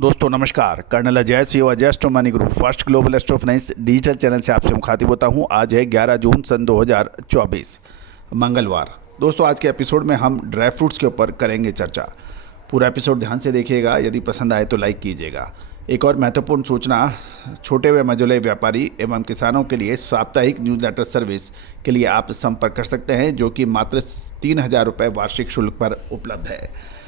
दोस्तों नमस्कार, colonel Ajay Singh just money group first global stock finance digital channel से आपसे मुखातिब होता हूं। आज है 11 जून सन 2024 मंगलवार। दोस्तों आज के एपिसोड में हम ड्राई फ्रूट्स के ऊपर करेंगे चर्चा। पूरा एपिसोड ध्यान से देखिएगा, यदि पसंद आए तो लाइक कीजिएगा। एक और महत्वपूर्ण सूचना, छोटे व मझोले व्यापारी एवं किसानों के लिए साप्ताहिक न्यूज़लेटर सर्विस के लिए आप संपर्क कर सकते हैं, जो कि मात्र 3,000 रुपये वार्षिक शुल्क पर उपलब्ध है।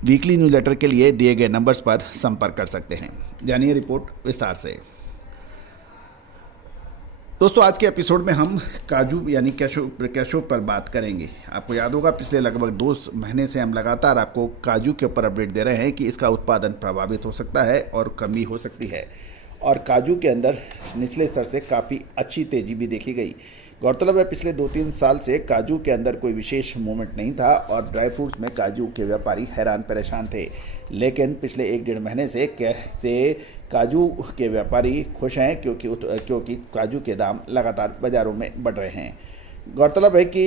वीकली न्यूज़लेटर के लिए दिए गए नंबर्स पर संपर्क कर सकते हैं। जानिए रिपोर्ट विस्तार से। दोस्तों आज के एपिसोड में हम काजू यानी कैशो पर बात करेंगे। आपको याद होगा पिछले लगभग 2 महीने से हम लगातार आपको काजू के ऊपर अपडेट दे रहे हैं कि इसका उत्पादन प्रभावित हो सकता है और कमी हो सकती है, और काजू के अंदर निचले स्तर से काफ़ी अच्छी तेज़ी भी देखी गई। गौरतलब है पिछले 2-3 साल से काजू के अंदर कोई विशेष मूवमेंट नहीं था और ड्राई फ्रूट्स में काजू के व्यापारी हैरान परेशान थे, लेकिन पिछले 1-1.5 महीने से काजू के व्यापारी खुश हैं क्योंकि काजू के दाम लगातार बाज़ारों में बढ़ रहे हैं। गौरतलब है कि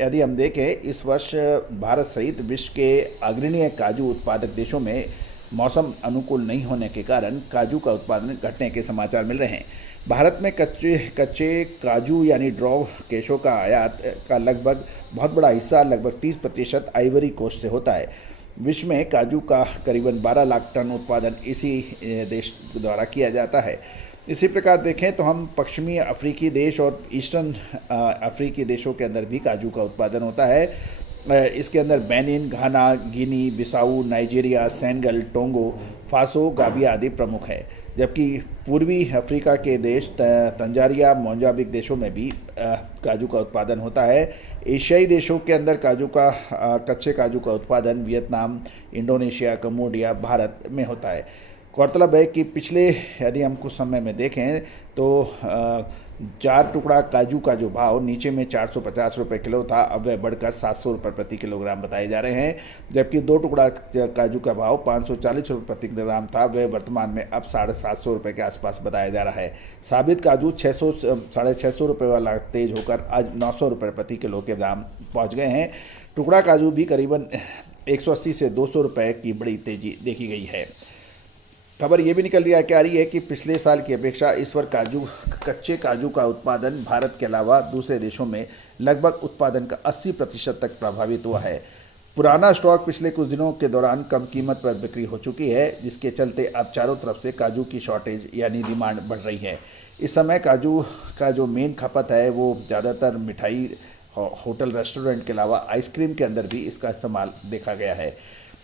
यदि हम देखें इस वर्ष भारत सहित विश्व के अग्रणी काजू उत्पादक देशों में मौसम अनुकूल नहीं होने के कारण काजू का उत्पादन घटने के समाचार मिल रहे हैं। भारत में कच्चे काजू यानी ड्रॉ केशों का आयात का लगभग बहुत बड़ा हिस्सा लगभग 30% आइवरी कोस्ट से होता है। विश्व में काजू का करीबन 12 लाख टन उत्पादन इसी देश द्वारा किया जाता है। इसी प्रकार देखें तो हम पश्चिमी अफ्रीकी देश और ईस्टर्न अफ्रीकी देशों के अंदर भी काजू का उत्पादन होता है। इसके अंदर Benin, Ghana, Guinea, Bissau, Nigeria, Senegal, Togo, Faso, Gambia आदि प्रमुख है, जबकि पूर्वी अफ्रीका के देश तंजानिया, मोजाम्बिक देशों में भी काजू का उत्पादन होता है। एशियाई देशों के अंदर कच्चे काजू का उत्पादन वियतनाम, इंडोनेशिया, कम्बोडिया, भारत में होता है। गौरतलब है कि पिछले यदि हम कुछ समय में देखें तो 4 टुकड़ा काजू का जो भाव नीचे में 450 रुपये किलो था, अब वह बढ़कर 700 रुपये प्रति किलोग्राम बताए जा रहे हैं, जबकि 2 टुकड़ा काजू का भाव 540 रुपये प्रति किलोग्राम था, वह वर्तमान में अब 750 रुपये के आसपास बताया जा रहा है। साबित काजू 600-650 रुपये वाला तेज होकर आज 900 रुपये प्रति किलो के दाम पहुँच गए हैं। टुकड़ा काजू भी करीबन 180 से 200 रुपये की बड़ी तेजी देखी गई है। खबर ये भी निकल रही है कि पिछले साल की अपेक्षा इस बार कच्चे काजू का उत्पादन भारत के अलावा दूसरे देशों में लगभग उत्पादन का 80% तक प्रभावित हुआ है। पुराना स्टॉक पिछले कुछ दिनों के दौरान कम कीमत पर बिक्री हो चुकी है, जिसके चलते अब चारों तरफ से काजू की शॉर्टेज यानी डिमांड बढ़ रही है। इस समय काजू का जो मेन खपत है वो ज़्यादातर मिठाई, होटल, रेस्टोरेंट के अलावा आइसक्रीम के अंदर भी इसका इस्तेमाल देखा गया है।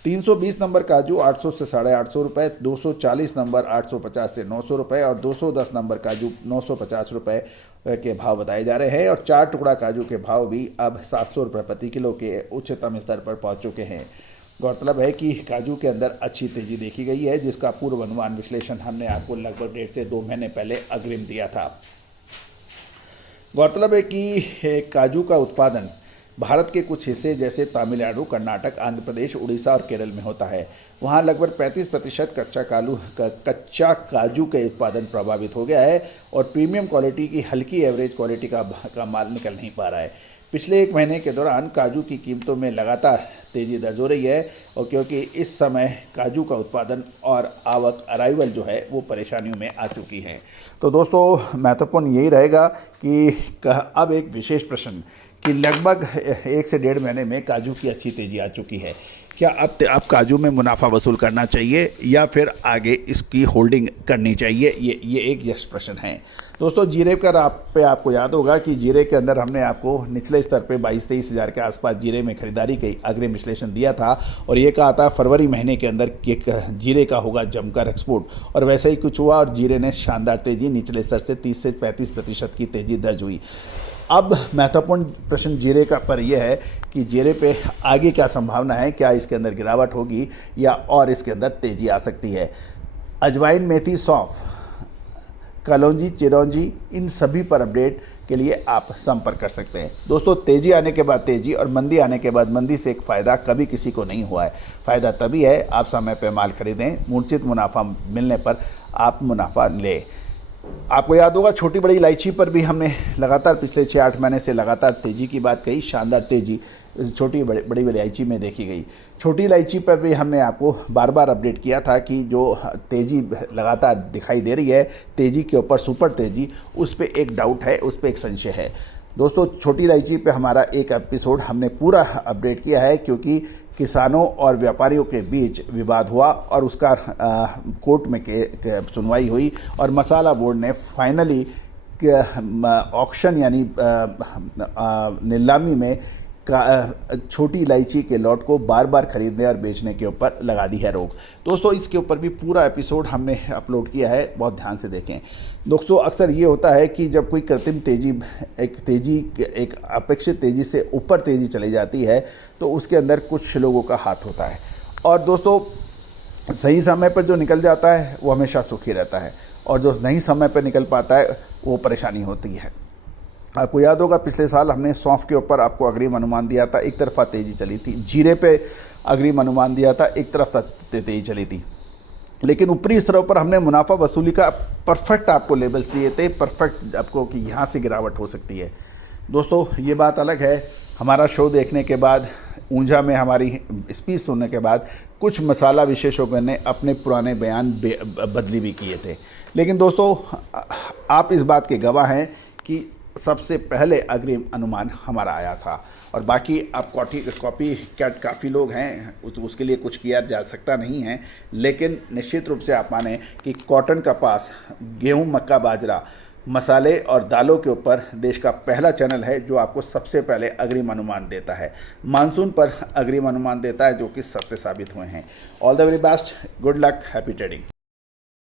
320 नंबर काजू 800 से 850 रुपये, 240 नंबर 850 से 900 रुपये और 210 नंबर काजू 950 रुपये के भाव बताए जा रहे हैं, और 4 टुकड़ा काजू के भाव भी अब 700 रुपये प्रति किलो के उच्चतम स्तर पर पहुंच चुके हैं। गौरतलब है कि काजू के अंदर अच्छी तेजी देखी गई है, जिसका पूर्व अनुमान विश्लेषण हमने आपको लगभग 1.5 से 2 महीने पहले अग्रिम दिया था। गौरतलब है कि काजू का उत्पादन भारत के कुछ हिस्से जैसे तमिलनाडु, कर्नाटक, आंध्र प्रदेश, उड़ीसा और केरल में होता है। वहाँ लगभग 35% कच्चा काजू के उत्पादन प्रभावित हो गया है और प्रीमियम क्वालिटी की हल्की एवरेज क्वालिटी का माल निकल नहीं पा रहा है। पिछले 1 महीने के दौरान काजू की कीमतों में लगातार तेज़ी दर्ज हो रही है, और क्योंकि इस समय काजू का उत्पादन और आवक अराइवल जो है वो परेशानियों में आ चुकी है। तो दोस्तों महत्वपूर्ण यही रहेगा कि अब एक विशेष प्रश्न कि लगभग 1 से 1.5 महीने में काजू की अच्छी तेज़ी आ चुकी है। क्या अब काजू में मुनाफा वसूल करना चाहिए या फिर आगे इसकी होल्डिंग करनी चाहिए? ये एक यस प्रश्न है। दोस्तों जीरे का आपको याद होगा कि जीरे के अंदर हमने आपको निचले स्तर पे 22-23 हज़ार के आसपास जीरे में खरीदारी की अग्रिम विश्लेषण दिया था, और ये कहा था फरवरी महीने के अंदर एक जीरे का होगा जमकर एक्सपोर्ट, और वैसे ही कुछ हुआ और जीरे ने शानदार तेज़ी निचले स्तर से 30 से 35% की तेज़ी दर्ज हुई। अब महत्वपूर्ण प्रश्न जीरे का पर यह है कि जीरे पे आगे क्या संभावना है, क्या इसके अंदर गिरावट होगी या और इसके अंदर तेज़ी आ सकती है। अजवाइन, मेथी, सौंफ, कलौंजी, चिरौंजी, इन सभी पर अपडेट के लिए आप संपर्क कर सकते हैं। दोस्तों तेज़ी आने के बाद तेज़ी और मंदी आने के बाद मंदी से एक फ़ायदा कभी किसी को नहीं हुआ है। फ़ायदा तभी है आप समय पर माल खरीदें, मूर्छित मुनाफा मिलने पर आप मुनाफा लें। आपको याद होगा छोटी बड़ी इलायची पर भी हमने लगातार पिछले 6-8 महीने से लगातार तेज़ी की बात कही। शानदार तेज़ी छोटी बड़ी इलायची में देखी गई। छोटी इलायची पर भी हमने आपको बार बार अपडेट किया था कि जो तेज़ी लगातार दिखाई दे रही है, तेज़ी के ऊपर सुपर तेज़ी, उस पर एक डाउट है, उस पर एक संशय है। दोस्तों छोटी इलायची पे हमारा एक एपिसोड हमने पूरा अपडेट किया है, क्योंकि किसानों और व्यापारियों के बीच विवाद हुआ और उसका कोर्ट में सुनवाई हुई और मसाला बोर्ड ने फाइनली ऑक्शन यानी नीलामी में छोटी इलायची के लॉट को बार बार खरीदने और बेचने के ऊपर लगा दी है रोक। दोस्तों इसके ऊपर भी पूरा एपिसोड हमने अपलोड किया है, बहुत ध्यान से देखें। दोस्तों अक्सर ये होता है कि जब कोई कृत्रिम तेज़ी एक अपेक्षित तेज़ी से ऊपर तेज़ी चली जाती है तो उसके अंदर कुछ लोगों का हाथ होता है, और दोस्तों सही समय पर जो निकल जाता है वो हमेशा सुखी रहता है, और जो नहीं समय पर निकल पाता है वो परेशानी होती है। आपको याद होगा पिछले साल हमने सौंफ के ऊपर आपको अग्रिम अनुमान दिया था, एक तरफा तेज़ी चली थी। जीरे पे अग्रिम अनुमान दिया था, एक तरफ तेज़ी चली थी। लेकिन ऊपरी स्तरों पर हमने मुनाफा वसूली का परफेक्ट आपको लेबल्स दिए थे, परफेक्ट आपको कि यहाँ से गिरावट हो सकती है। दोस्तों ये बात अलग है, हमारा शो देखने के बाद, ऊंझा में हमारी स्पीच सुनने के बाद कुछ मसाला विशेषज्ञों ने अपने पुराने बयान बदली भी किए थे। लेकिन दोस्तों आप इस बात के गवाह हैं कि सबसे पहले अग्रिम अनुमान हमारा आया था, और बाकी आप कॉपी कैट काफ़ी लोग हैं, उसके लिए कुछ किया जा सकता नहीं है। लेकिन निश्चित रूप से आप माने कि कॉटन, कपास, गेहूं, मक्का, बाजरा, मसाले और दालों के ऊपर देश का पहला चैनल है जो आपको सबसे पहले अग्रिम अनुमान देता है। मानसून पर अग्रिम अनुमान देता है, जो कि सत्य साबित हुए हैं। All the very best, good luck, happy trading.